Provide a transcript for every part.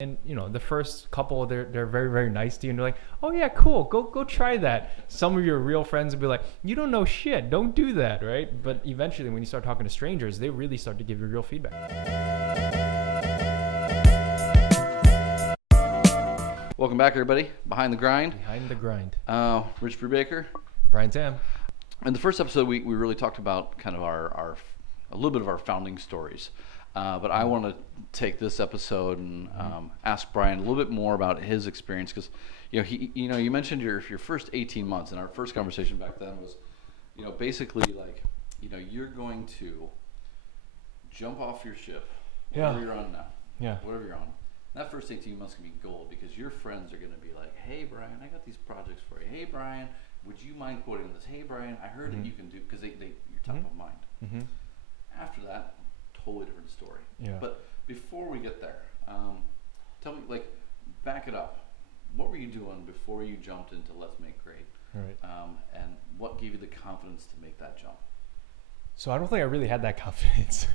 And the first couple, they're very, very nice to you, and they're like, oh yeah, cool, go try that. Some of your real friends will be like, you don't know shit, don't do that, right? But eventually when you start talking to strangers, they really start to give you real feedback. Welcome back, everybody. Behind the Grind. Rich Brubaker. Brian Tam. In the first episode, we really talked about kind of a little bit of our founding stories. But I want to take this episode and ask Brian a little bit more about his experience, because you mentioned your first 18 months, and our first conversation back then was basically like you're going to jump off your ship, whatever you're on now, whatever you're on. That first 18 months can be gold, because your friends are going to be like, hey Brian, I got these projects for you. Hey Brian, would you mind quoting this? Hey Brian, I heard that you can do, because you're top of mind. After that, totally different story. But before we get there, tell me, back it up. What were you doing before you jumped into Let's Make Great? Right. And what gave you the confidence to make that jump? So I don't think I really had that confidence.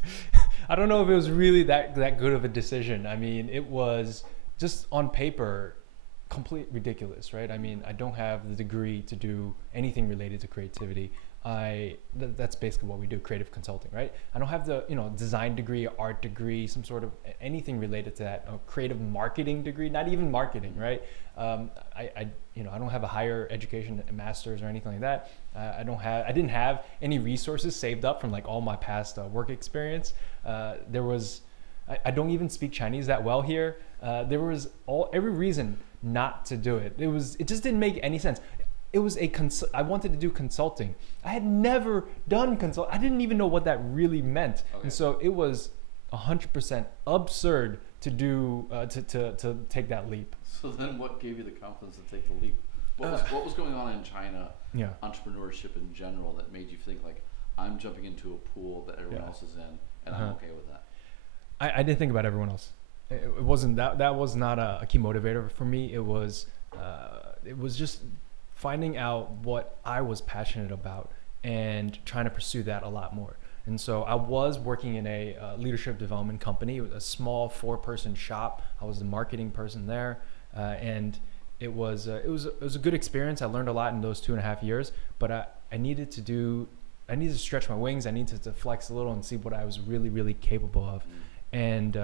I don't know if it was really that good of a decision. I mean, it was just on paper, complete ridiculous, right? I mean, I don't have the degree to do anything related to creativity. That's basically what we do, creative consulting, right? I don't have the design degree, art degree, some sort of anything related to that, creative marketing degree, not even marketing, right? I don't have a higher education, a master's or anything like that. I didn't have any resources saved up from like all my past work experience. I don't even speak Chinese that well here. There was every reason not to do it. It just didn't make any sense. It was I wanted to do consulting. I had never done consult. I didn't even know what that really meant. Okay. And so it was 100% absurd to do, to take that leap. So then what gave you the confidence to take the leap? What was going on in China, entrepreneurship in general, that made you think like, I'm jumping into a pool that everyone else is in, and I'm okay with that? I didn't think about everyone else. It wasn't that was not a key motivator for me. It was just finding out what I was passionate about and trying to pursue that a lot more. And so I was working in a leadership development company, a small 4-person shop. I was the marketing person there, and it was a good experience. I learned a lot in those 2.5 years, but I needed to stretch my wings. I needed to flex a little and see what I was really, really capable of. And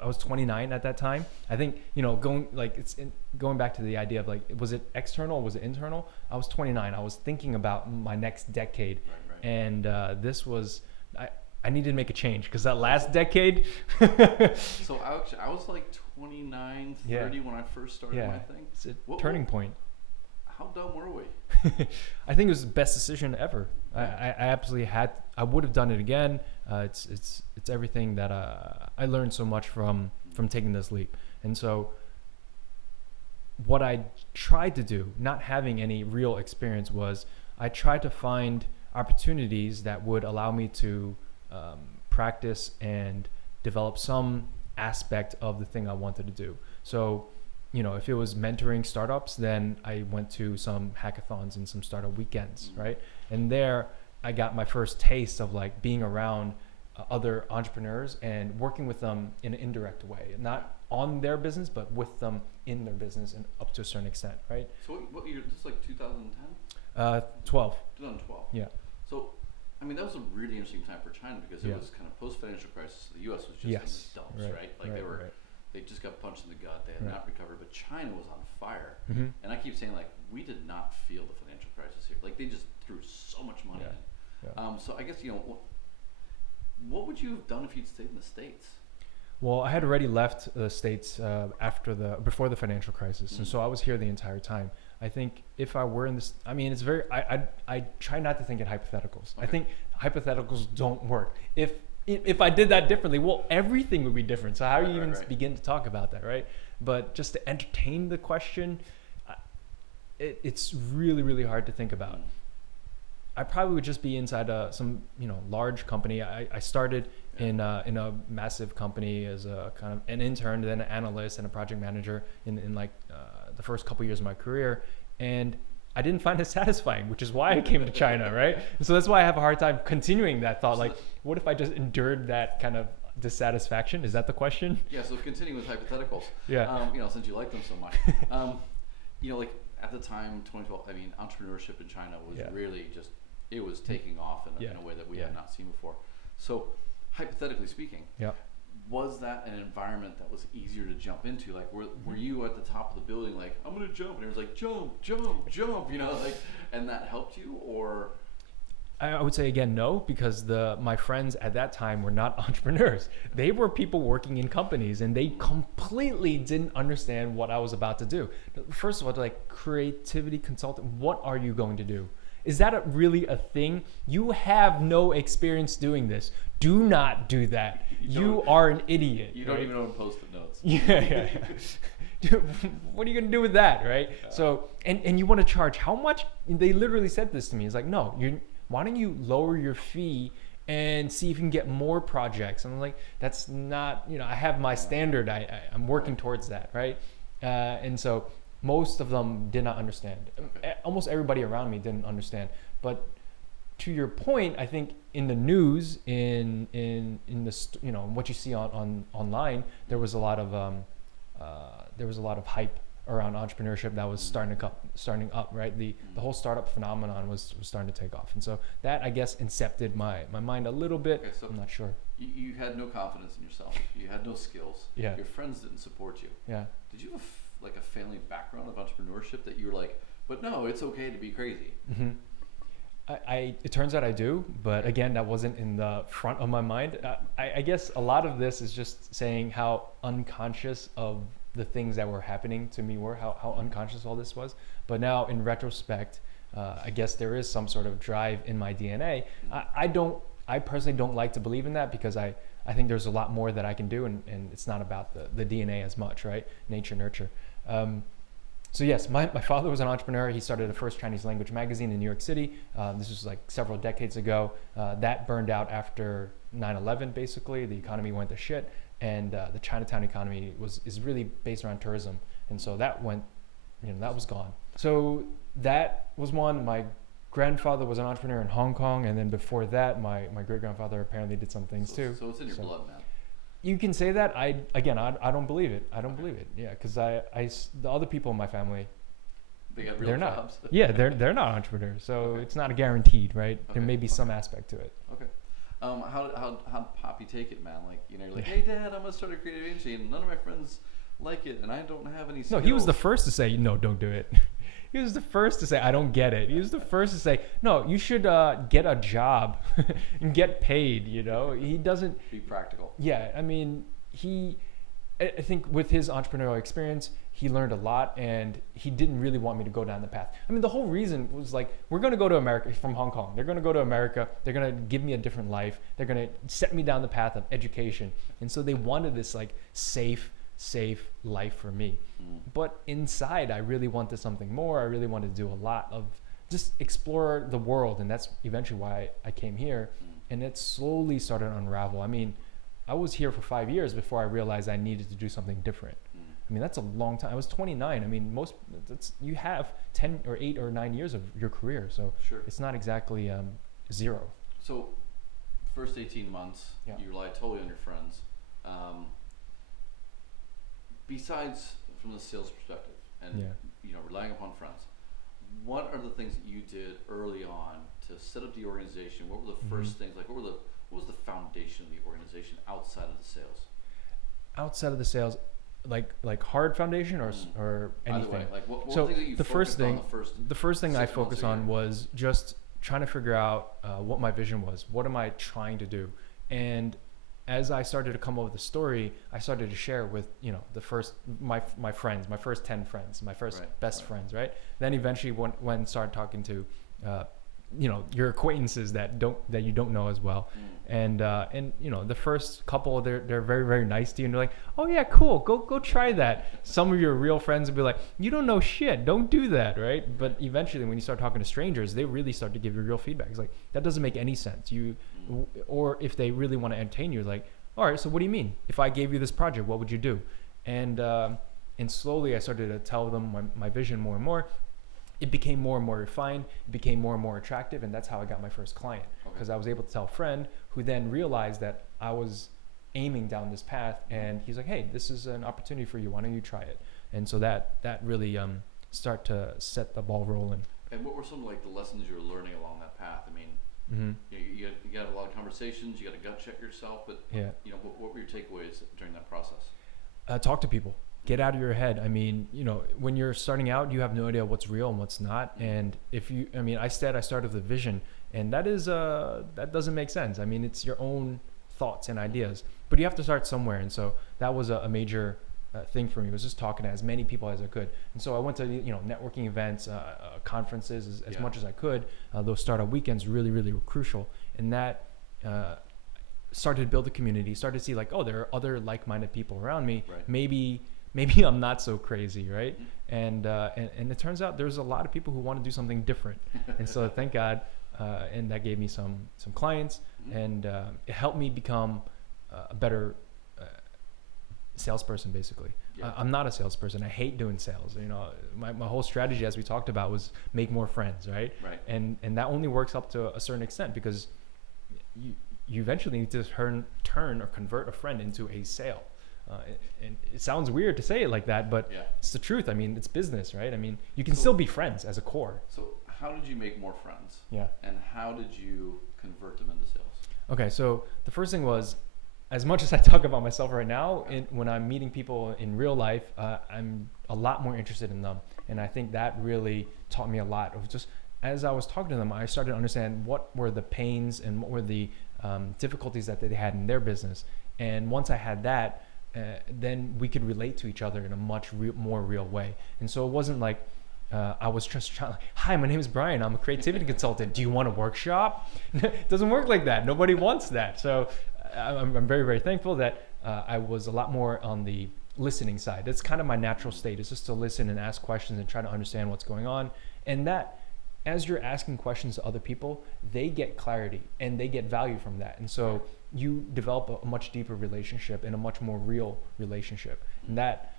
I was 29 at that time. I think going back to the idea of like, was it external or was it internal? I was 29. I was thinking about my next decade, right. And this was I needed to make a change, because that last decade. So I was like 29, 30 when I first started my thing. It's a turning point. How dumb were we? I think it was the best decision ever. I absolutely I would have done it again. It's everything that I learned so much from taking this leap. And so what I tried to do, not having any real experience, was I tried to find opportunities that would allow me to practice and develop some aspect of the thing I wanted to do. So if it was mentoring startups, then I went to some hackathons and some startup weekends, right? And there I got my first taste of like being around other entrepreneurs and working with them in an indirect way, not on their business, but with them in their business and up to a certain extent, right? So what year? This is like 2010? 12. 2012. Yeah. So, I mean, that was a really interesting time for China, because it was kind of post-financial crisis. The U.S. was just in the dumps, right? Like they just got punched in the gut. They had not recovered, but China was on fire. And I keep saying, like, we did not feel the financial crisis here. Like, they just threw so much money in. So I guess, what would you have done if you'd stayed in the States? Well, I had already left the States before the financial crisis, and so I was here the entire time. I think if I were in this, I mean, it's very. I try not to think in hypotheticals. Okay. I think hypotheticals don't work. If I did that differently, well, everything would be different. So how do you even begin to talk about that, right? But just to entertain the question, it's really, really hard to think about. I probably would just be inside some large company. I started in a massive company as a kind of an intern, then an analyst and a project manager in like the first couple years of my career, and I didn't find it satisfying, which is why I came to China, right? And so that's why I have a hard time continuing that thought. Like, what if I just endured that kind of dissatisfaction. Is that the question? Yeah. So continuing with hypotheticals. Yeah. Since you like them so much, like at the time, 2012. I mean, entrepreneurship in China was really just, it was taking off in a way that we had not seen before. So, hypothetically speaking, was that an environment that was easier to jump into? Like, were you at the top of the building, like, I'm gonna jump, and it was like, jump, jump, jump, and that helped you, or? I would say again, no, because my friends at that time were not entrepreneurs. They were people working in companies, and they completely didn't understand what I was about to do. First of all, like, creativity consultant, what are you going to do? Is that really a thing? You have no experience doing this. Do not do that. You are an idiot. You don't even own Post-it notes. Yeah. Dude, what are you gonna do with that, right? So, and you want to charge how much? They literally said this to me. It's like, no, why don't you lower your fee and see if you can get more projects? And I'm like, that's not, I have my standard. I'm working towards that, right? And so most of them did not understand. Almost everybody around me didn't understand. But to your point, I think in the news, in the what you see on online, there was a lot of hype around entrepreneurship that was starting up, right? The whole startup phenomenon was starting to take off, and so that, I guess, incepted my mind a little bit. Okay, so I'm not sure. You had no confidence in yourself. You had no skills. Yeah. Your friends didn't support you. Yeah. Did you have a family background of entrepreneurship that you were like, but no, it's okay to be crazy? Mm-hmm. It turns out I do, but again, that wasn't in the front of my mind. I guess a lot of this is just saying how unconscious of the things that were happening to me were, how unconscious all this was. But now in retrospect, I guess there is some sort of drive in my DNA. I personally don't like to believe in that, because I think there's a lot more that I can do, and it's not about the DNA as much, right? Nature, nurture. So yes, my father was an entrepreneur. He started the first Chinese language magazine in New York City. This was like several decades ago. That burned out after 9/11, basically. The economy went to shit, and the Chinatown economy is really based around tourism. And so that went, that was gone. So that was one. My grandfather was an entrepreneur in Hong Kong, and then before that, my great-grandfather apparently did some things too. So it's in your blood, man. You can say that. I don't believe it. I don't believe it. Yeah, because the other people in my family, they got real jobs. Not. Yeah, they're not entrepreneurs. So it's not a guaranteed, right? Okay. There may be some aspect to it. Okay. How Poppy take it, man? Like, you're like, hey Dad, I'm gonna start a creative agency, and none of my friends like it, and I don't have any skills. No, he was the first to say, no, don't do it. He was the first to say, I don't get it. He was the first to say, no, you should get a job and get paid, He doesn't... Be practical. Yeah, I mean, I think with his entrepreneurial experience, he learned a lot, and he didn't really want me to go down the path. I mean, the whole reason was like, we're going to go to America from Hong Kong. They're going to go to America. They're going to give me a different life. They're going to set me down the path of education. And so they wanted this like safe life for me. But inside, I really wanted something more. I really wanted to do a lot of just explore the world, and that's eventually why I came here. And it slowly started to unravel. I mean, I was here for 5 years before I realized I needed to do something different. I mean, that's a long time. I was 29. I mean, you have 10 or 8 or 9 years of your career, so sure. It's not exactly zero. So first 18 months, you rely totally on your friends. Besides from the sales perspective and relying upon friends, what are the things that you did early on to set up the organization? What were the first things? Like, what was the foundation of the organization outside of the sales? Outside of the sales, like hard foundation or anything. Either way, like what so things that you the first thing I 6 months focused on was just trying to figure out what my vision was. What am I trying to do? And as I started to come up with the story, I started to share with my friends, my first 10 friends, my first best friends, right? Then eventually when started talking to your acquaintances that you don't know as well, and the first couple, they're very, very nice to you, and they're like, oh yeah, cool, go try that. Some of your real friends will be like, you don't know shit, don't do that, right? But eventually when you start talking to strangers, they really start to give you real feedback. It's like, that doesn't make any sense. Or if they really want to entertain you, like, all right, so what do you mean? If I gave you this project, what would you do? And slowly I started to tell them my vision more and more. It became more and more refined. It became more and more attractive, and that's how I got my first client. Because I was able to tell a friend who then realized that I was aiming down this path, and he's like, hey, this is an opportunity for you. Why don't you try it? And so that really start to set the ball rolling. And what were some like the lessons you were learning along that path? I mean, you got a lot of conversations. You got to gut check yourself, but what were your takeaways during that process? Talk to people. Get out of your head. I mean, when you're starting out, you have no idea what's real and what's not. And I started with a vision, and that doesn't make sense. I mean, it's your own thoughts and ideas, but you have to start somewhere. And so that was a major thing for me, was just talking to as many people as I could. And so I went to networking events, conferences as much as I could. Those startup weekends really were crucial, and that started to build a community. Started to see like, oh, there are other like-minded people around me. Right. Maybe I'm not so crazy, right? And it turns out there's a lot of people who want to do something different. And so thank God, and that gave me some clients, and it helped me become a better salesperson, basically. I'm not a salesperson. I hate doing sales. My whole strategy, as we talked about, was make more friends, right? And that only works up to a certain extent, because you eventually need to turn or convert a friend into a sale. And it sounds weird to say it like that, but it's the truth. I mean, it's business, right? I mean, you can still be friends as a core. So how did you make more friends? Yeah. And how did you convert them into sales? Okay, so the first thing was, as much as I talk about myself right now, when I'm meeting people in real life, I'm a lot more interested in them. And I think that really taught me a lot of just, as I was talking to them, I started to understand what were the pains and what were the difficulties that they had in their business. And once I had that, then we could relate to each other in a much more real way. And so it wasn't like I was just trying, hi, my name is Brian. I'm a creativity consultant. Do you want a workshop? It doesn't work like that. Nobody wants that. So I'm very thankful that I was a lot more on the listening side. That's kind of my natural state, is just to listen and ask questions and try to understand what's going on. And that, as you're asking questions to other people, they get clarity and they get value from that. And so you develop a much deeper relationship and a much more real relationship. And that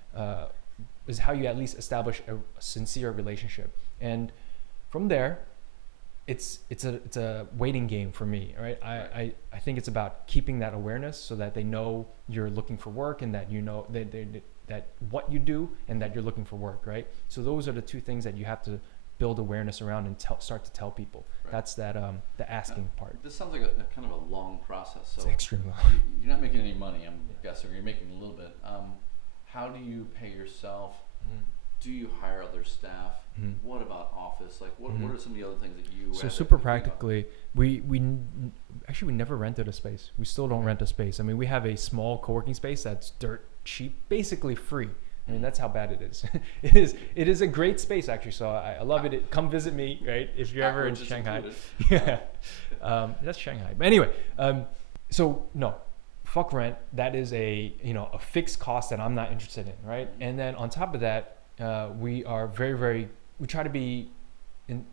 is how you at least establish a sincere relationship. And from there, it's a waiting game for me, right? I think it's about keeping that awareness so that they know you're looking for work, and that that what you do and that you're looking for work, right? So those are the two things that you have to build awareness around and start to tell people. Right. That's that the asking part. This sounds like a kind of a long process. So it's extremely long. You're not making any money, I'm guessing, or you're making a little bit. How do you pay yourself? Do you hire other staff? What about office? Like, what are some of the other things that you? So super practically, we never rented a space. We still don't rent a space. I mean, we have a small co-working space that's dirt cheap, basically free. I mean, that's how bad it is. It is a great space, actually. So I love it. Come visit me, right? If you're ever in Shanghai. Yeah, that's Shanghai. But anyway, so no, fuck rent. That is a fixed cost that I'm not interested in, right? And then on top of that, we are we try to be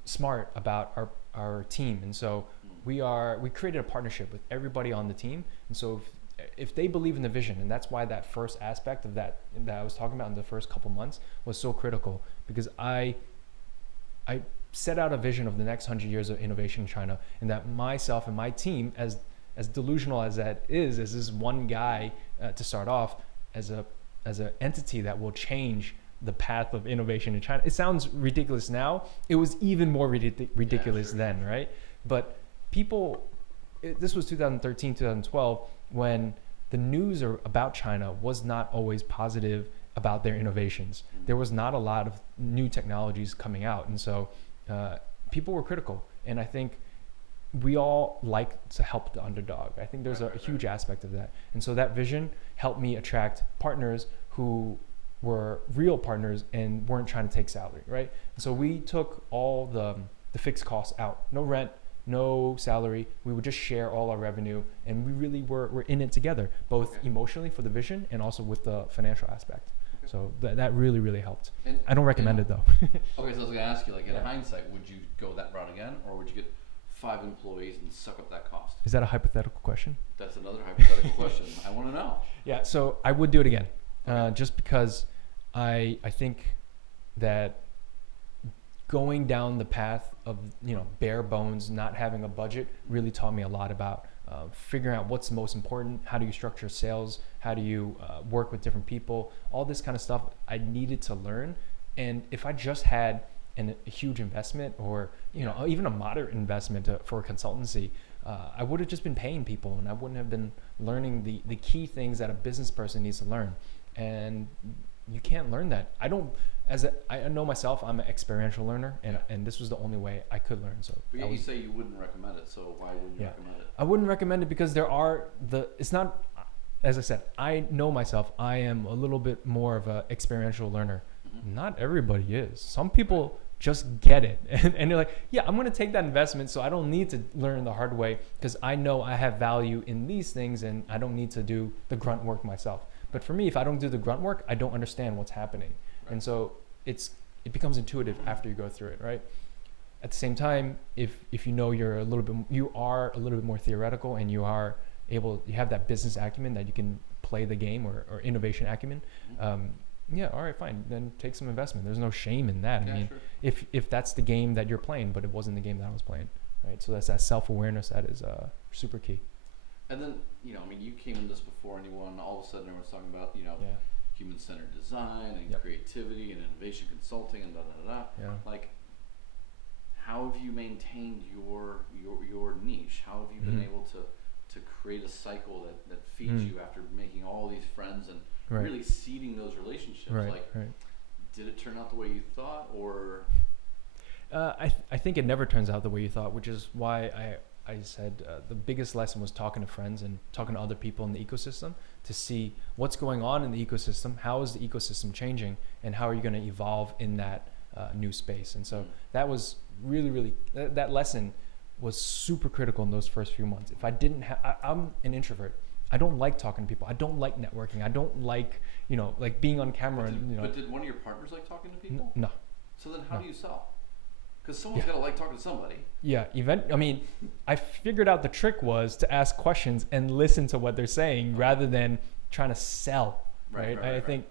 smart about our team, and so we created a partnership with everybody on the team. And so if they believe in the vision, and that's why that first aspect of that I was talking about in the first couple months was so critical, because I set out a vision of the next 100 years of innovation in China, and that myself and my team, as delusional as that is this one guy to start off, as an entity that will change the path of innovation in China. It sounds ridiculous now. It was even more ridiculous then, right? But this was 2013, 2012, when the news about China was not always positive about their innovations. There was not a lot of new technologies coming out. And so people were critical. And I think we all like to help the underdog. I think there's a huge aspect of that. And so that vision helped me attract partners who were real partners and weren't trying to take salary, right? And so we took all the fixed costs out. No rent, no salary. We would just share all our revenue, and we really were in it together, both emotionally for the vision and also with the financial aspect. So that really helped. And I don't recommend it though. Okay, so I was going to ask you, like, in hindsight, would you go that route again, or would you get 5 employees and suck up that cost? Is that a hypothetical question? That's another hypothetical question. I want to know. Yeah, so I would do it again. Just because I think that going down the path of bare bones, not having a budget, really taught me a lot about figuring out what's most important, how do you structure sales, how do you work with different people, all this kind of stuff I needed to learn. And if I just had a huge investment, or even a moderate investment for a consultancy, I would have just been paying people, and I wouldn't have been learning the key things that a business person needs to learn. And you can't learn that. I know myself, I'm an experiential learner, and this was the only way I could learn. So but you say you wouldn't recommend it, so why wouldn't you recommend it? I wouldn't recommend it because it's not, as I said, I know myself, I am a little bit more of an experiential learner. Mm-hmm. Not everybody is. Some people just get it, and they're like, yeah, I'm going to take that investment, so I don't need to learn the hard way because I know I have value in these things, and I don't need to do the grunt work myself. But for me, if I don't do the grunt work, I don't understand what's happening. Right. And so it becomes intuitive after you go through it, right? At the same time, if you are a little bit more theoretical, and you have that business acumen that you can play the game, or innovation acumen, all right, fine. Then take some investment. There's no shame in that. I mean, sure. if that's the game that you're playing, but it wasn't the game that I was playing, right? So that's that self-awareness that is super key. And then, you came in this before anyone, all of a sudden everyone's talking about, human-centered design and creativity and innovation consulting and da-da-da-da. Yeah. Like, how have you maintained your niche? How have you been able to create a cycle that feeds you after making all these friends and really seeding those relationships? Did it turn out the way you thought, or? I think it never turns out the way you thought, which is why I said the biggest lesson was talking to friends and talking to other people in the ecosystem to see what's going on in the ecosystem, how is the ecosystem changing, and how are you going to evolve in that new space. And so that was really, that lesson was super critical in those first few months. If I didn't I'm an introvert. I don't like talking to people. I don't like networking. I don't like, like being on camera. But did one of your partners like talking to people? No. So then how do you sell? Because someone's got to like talking to somebody. Yeah, I figured out the trick was to ask questions and listen to what they're saying rather than trying to sell. Right. I think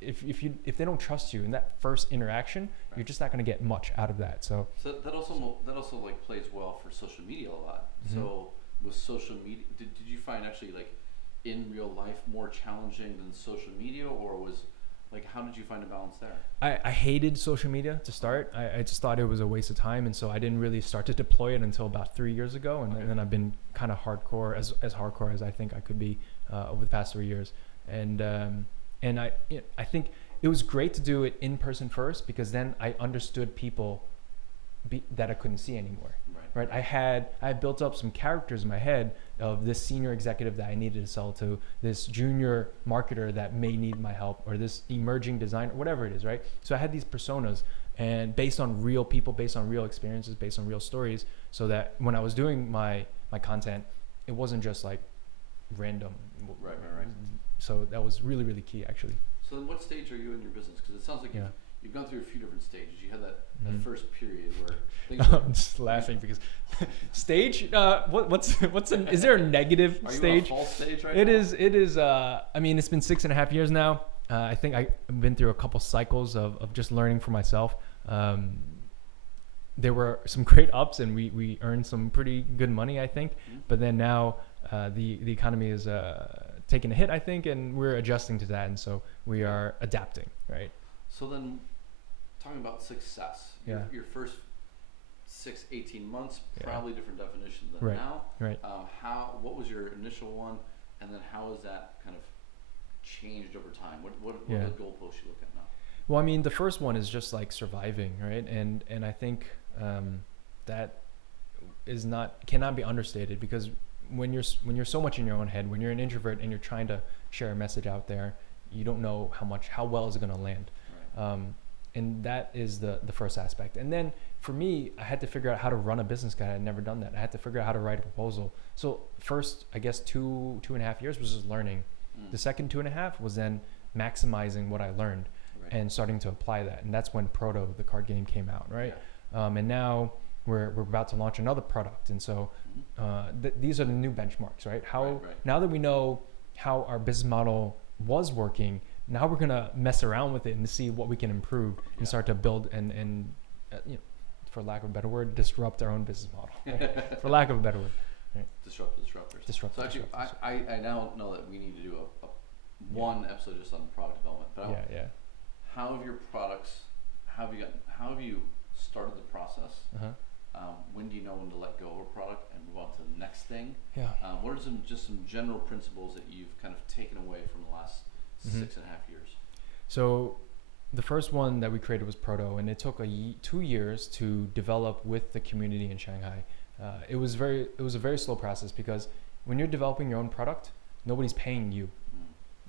if they don't trust you in that first interaction, you're just not going to get much out of that. So that also like plays well for social media a lot. Mm-hmm. So with social media, did you find actually like in real life more challenging than social media, or was like, how did you find a balance there? I hated social media to start. I just thought it was a waste of time, and so I didn't really start to deploy it until about 3 years ago, and then I've been kind of hardcore, as hardcore as I think I could be over the past 3 years. And I think it was great to do it in person first, because then I understood people that I couldn't see anymore. Right. I had built up some characters in my head of this senior executive that I needed to sell to, this junior marketer that may need my help, or this emerging designer, whatever it is, right? So I had these personas, and based on real people, based on real experiences, based on real stories, so that when I was doing my content, it wasn't just like random. Right. So that was really, really key, actually. So then what stage are you in your business? Because it sounds like you've gone through a few different stages. You had that first period where things were... I'm just laughing because stage, is there a negative stage? Are you on a false stage right now? It is, it's been 6.5 years now. I think I've been through a couple cycles of just learning for myself. There were some great ups, and we earned some pretty good money, I think. But then now the economy is taking a hit, I think, and we're adjusting to that. And so we are adapting, right? So then, talking about success, your first 18 months, probably different definition than now. Right. What was your initial one, and then how has that kind of changed over time? What are the goalposts you look at now? Well, the first one is just like surviving, right? And I think that cannot be understated, because when you're so much in your own head, when you're an introvert and you're trying to share a message out there, you don't know how well is it going to land. And that is the first aspect. And then for me, I had to figure out how to run a business, because I had never done that. I had to figure out how to write a proposal. So first, I guess 2.5 years was just learning. The second 2.5 was then maximizing what I learned and starting to apply that. And that's when Proto, the card game, came out, right? And now we're about to launch another product. And so these are the new benchmarks, right? Now that we know how our business model was working, now we're gonna mess around with it and see what we can improve and start to build and for lack of a better word, disrupt our own business model, for lack of a better word. right? Disrupt the disruptors. Disrupt So the actually, disruptors. I now know that we need to do a one episode just on product development. But Yeah. how have your products? How have you started the process? When do you know when to let go of a product and move on to the next thing? Yeah. What are some general principles that you've kind of taken away from the last 6.5 years? So the first one that we created was Proto, and it took 2 years to develop with the community in Shanghai. It was a very slow process because when you're developing your own product, nobody's paying you,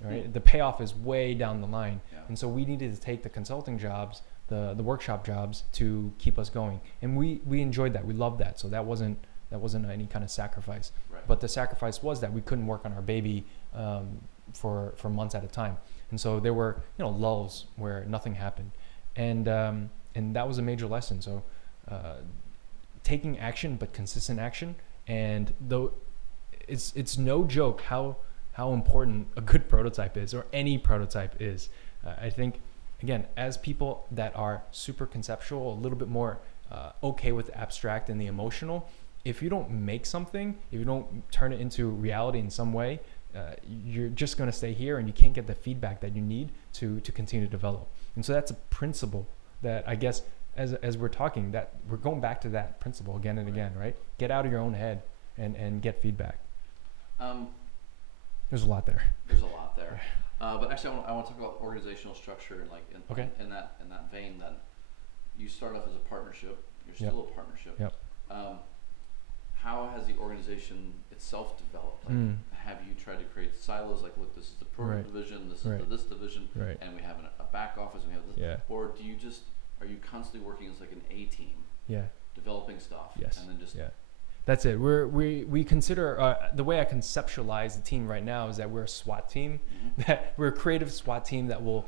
right? The payoff is way down the line, and so we needed to take the consulting jobs, the workshop jobs to keep us going, and we enjoyed that. We loved that, so that wasn't any kind of sacrifice. Right. But the sacrifice was that we couldn't work on our baby for months at a time. And so there were, lulls where nothing happened, and that was a major lesson. So taking action, but consistent action, and though it's no joke how important a good prototype is, or any prototype is. I think, again, as people that are super conceptual, a little bit more okay with the abstract and the emotional, if you don't make something, if you don't turn it into reality in some way, you're just going to stay here and you can't get the feedback that you need to continue to develop. And so that's a principle that I guess as we're talking, that we're going back to that principle again and again, right? Get out of your own head and get feedback. There's a lot there. But actually I want to talk about organizational structure and like in that vein. Then you start off as a partnership. You're still a partnership. Yep. How has the organization itself developed? Like, have you tried to create silos? Like, look, this is the program division, this is this division, and we have a back office, and we have this. Yeah. Or are you constantly working as like an A team? Yeah. Developing stuff. Yes. And then just. Yeah. That's it. We consider the way I conceptualize the team right now is that we're a SWAT team, that we're a creative SWAT team that will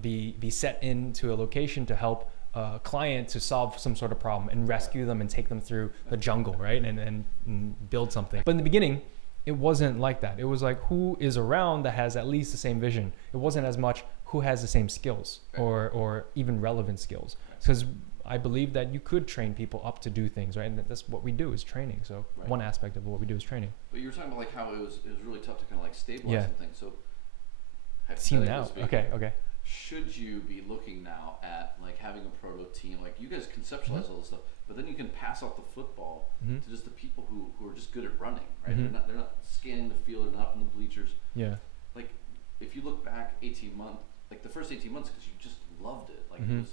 be set into a location to help a client to solve some sort of problem and rescue them and take them through the jungle, right? And build something. But in the beginning, it wasn't like that. It was like who is around that has at least the same vision. It wasn't as much who has the same skills or even relevant skills. Because I believe that you could train people up to do things, right? And that's what we do is training. So one aspect of what we do is training. But you were talking about like how it was really tough to kind of like stabilize things. So team now. Okay. Should you be looking now at like having a proto team? Like you guys conceptualize all this stuff, but then you can pass off the football to just the people who are just good at running, right? They're not scanning the field, they're not in the bleachers. Yeah. Like if you look back 18 months, like the first 18 months, because you just loved it. Like it was.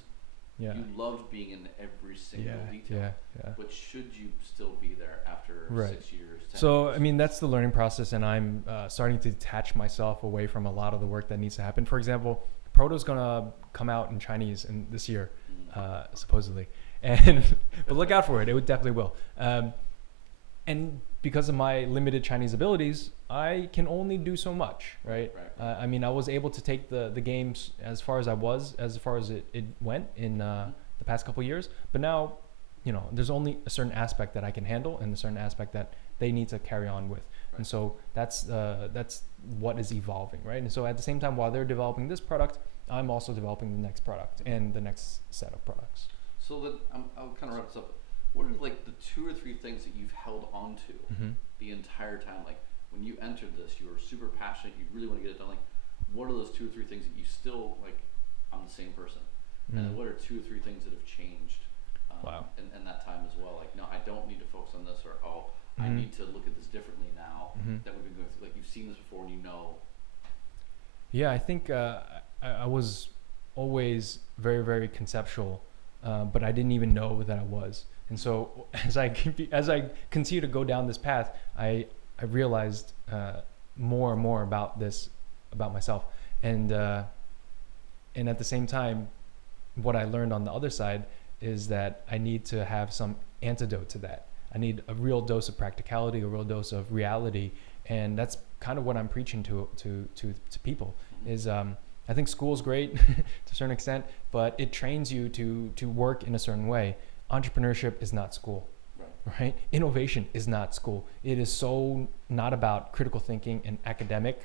Yeah. You loved being in every single detail. But should you still be there after 6 years? 10 so, years? I mean, that's the learning process, and I'm starting to detach myself away from a lot of the work that needs to happen. For example, Proto's going to come out in Chinese this year, supposedly. But look out for it. It definitely will. And because of my limited Chinese abilities, I can only do so much, right? I mean, I was able to take the games as far as it went in the past couple of years. But now, there's only a certain aspect that I can handle and a certain aspect that they need to carry on with. And so that's what is evolving, right? And so at the same time, while they're developing this product, I'm also developing the next product and the next set of products. So then I'll kind of wrap this up. What are like the 2 or 3 things that you've held on to the entire time? Like when you entered this, you were super passionate, you really want to get it done. Like what are those 2 or 3 things that you still like, I'm the same person? And then what are 2 or 3 things that have changed in that time as well? Like, no, I don't need to focus on this, or I need to look at this differently now that we've been going through. Like you've seen this before and you know. Yeah, I think I was always very, very conceptual, but I didn't even know that I was. And so as I continue to go down this path, I realized more and more about myself, and at the same time, what I learned on the other side is that I need to have some antidote to that. I need a real dose of practicality, a real dose of reality, and that's kind of what I'm preaching to people. Is I think school's great to a certain extent, but it trains you to work in a certain way. Entrepreneurship is not school, right? Innovation is not school. It is so not about critical thinking and academic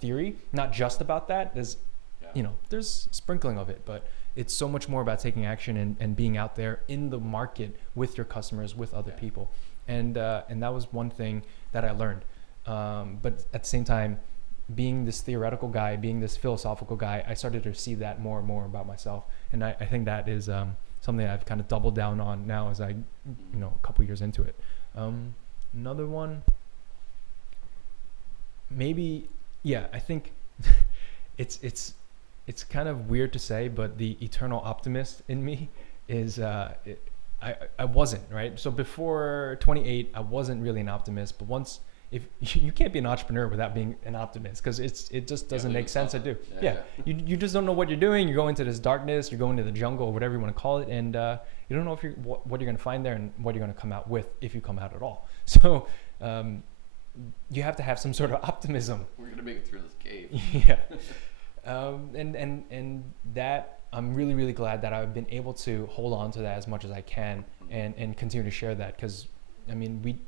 theory. Not just about that. There's sprinkling of it, but it's so much more about taking action and being out there in the market with your customers, with other people. and that was one thing that I learned. But at the same time, being this theoretical guy, being this philosophical guy, I started to see that more and more about myself, and I think that is something I've kind of doubled down on now as I, a couple years into it. Another one, maybe, I think it's kind of weird to say, but the eternal optimist in me is I wasn't, right? So before 28, I wasn't really an optimist, but once, if you can't be an entrepreneur without being an optimist, because it just doesn't make sense to do. You just don't know what you're doing. You go into this darkness, you're going to the jungle, or whatever you want to call it, and you don't know if what you're going to find there and what you're going to come out with, if you come out at all. So you have to have some sort of optimism. We're going to make it through this cave. Yeah. And that, I'm really, really glad that I've been able to hold on to that as much as I can, and continue to share that, because I mean,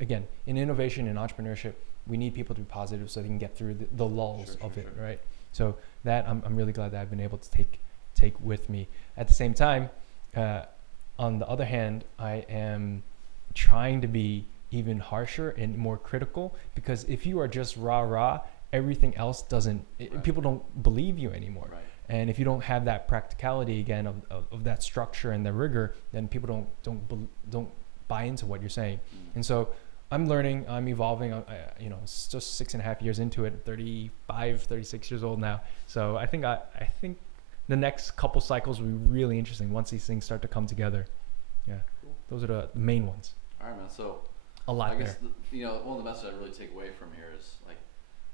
again, in innovation and entrepreneurship, we need people to be positive so they can get through the lulls of it, right? So that I'm really glad that I've been able to take with me. At the same time, on the other hand, I am trying to be even harsher and more critical, because if you are just rah, everything else people don't believe you anymore. Right. And if you don't have that practicality again of that structure and the rigor, then people don't buy into what you're saying. And so I'm learning, I'm evolving. It's just 6.5 years into it, 35, 36 years old now. So I think the next couple cycles will be really interesting once these things start to come together. Yeah, cool. Those are the main ones. All right, man. So a lot I guess there. One of the messages I really take away from here is like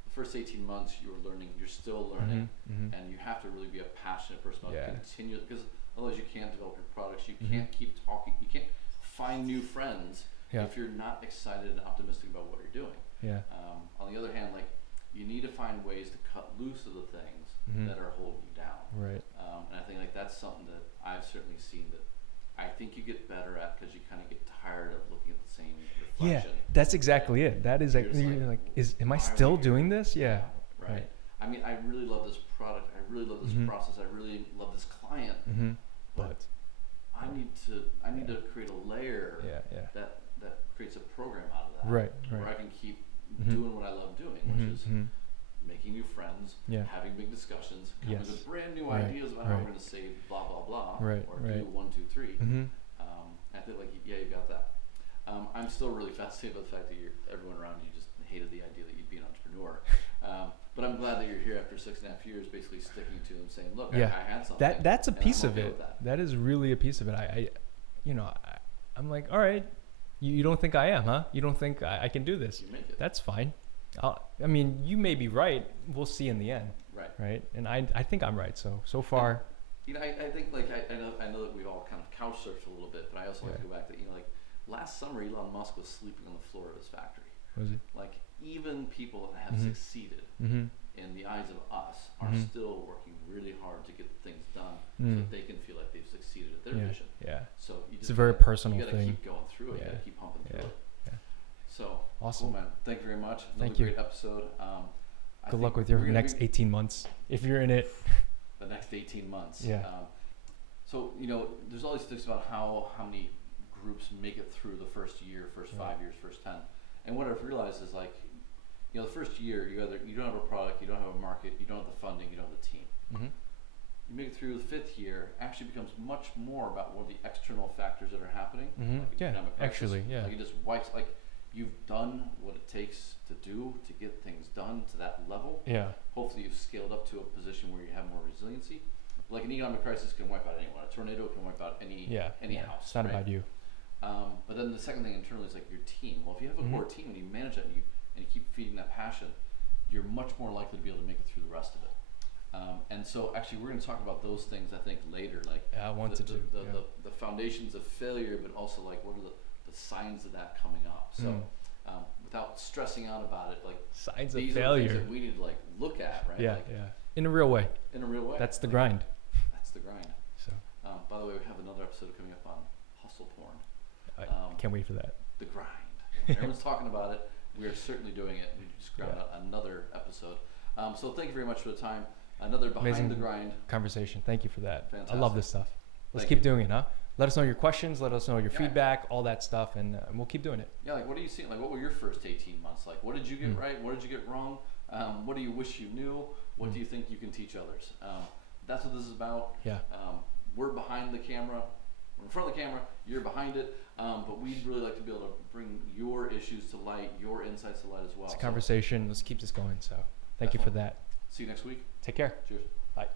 the first 18 months you were learning, you're still learning, and you have to really be a passionate person about continue, because otherwise you can't develop your products. You can't keep talking. You can't find new friends if you're not excited and optimistic about what you're doing. Yeah. On the other hand, like you need to find ways to cut loose of the things that are holding you down. Right. And I think like that's something that I've certainly seen that I think you get better at, because you kind of get tired of looking at the same reflection. Yeah, that's exactly it. That is am I still doing this? Yeah. Right. I mean, I really love this product. I really love this process. I really love this client. But I need to create a layer that creates a program out of that. Right. Where I can keep doing what I love doing, which is making new friends, having big discussions, coming with brand new ideas about how we're going to say blah blah blah, or do 1, 2, 3. I feel like you got that. I'm still really fascinated by the fact that everyone around you just hated the idea that you'd be an entrepreneur. But I'm glad that you're here after 6.5 years, basically sticking to them, saying, "Look, I had something." That's a piece of it. That is really a piece of it. I'm like, all right, you don't think I am, huh? You don't think I can do this? You make it. That's fine. I mean, you may be right. We'll see in the end. Right. And I think I'm right. So far. I think like I know that we've all kind of couch surfed a little bit, but I also like to go back that like last summer Elon Musk was sleeping on the floor of his factory. Was he? Like even people that have succeeded in the eyes of us are still working really hard to get things done so that they can feel like they've succeeded at their vision. Yeah. So it's a very personal thing. You gotta keep going through it. You gotta keep pumping through it. So awesome, cool, man. Thank you very much. Another great episode. Good luck with your next 18 months if you're in it. The next 18 months. Yeah. So there's all these things about how many groups make it through the first year, first 5 years, first 10. And what I've realized is like, the first year you don't have a product, you don't have a market, you don't have the funding, you don't have the team. You make it through the 5th year, actually becomes much more about what the external factors that are happening. Like actually. Like it just wipes, like you've done what it takes to do to get things done to that level. Yeah. Hopefully you've scaled up to a position where you have more resiliency. Like an economic crisis can wipe out anyone. A tornado can wipe out any house. It's not about you. But then the second thing internally is like your team. Well, if you have a core team and you manage that and you keep feeding that passion, you're much more likely to be able to make it through the rest of it. And so actually we're going to talk about those things I think later, like the foundations of failure, but also like what are the signs of that coming up. So without stressing out about it, like signs of failure are things that we need to like look at, right? Yeah, in a real way. That's the grind. That's the grind. So by the way, we have another episode coming up on hustle porn. I can't wait for that. The grind. Everyone's talking about it. We are certainly doing it. We just ground out another episode. So thank you very much for the time. Another behind Amazing the grind conversation. Thank you for that. Fantastic. I love this stuff. Let's Thank keep you. doing it, huh? Let us know your questions. Let us know your Yeah. feedback, all that stuff, and we'll keep doing it. Yeah, like what are you seeing? Like what were your first 18 months like? What did you get right? What did you get wrong? What do you wish you knew? What do you think you can teach others? That's what this is about. Yeah. We're behind the camera. We're in front of the camera. You're behind it. But we'd really like to be able to bring your issues to light, your insights to light as well. It's a conversation. Let's keep this going. So thank you for that. See you next week. Take care. Cheers. Bye.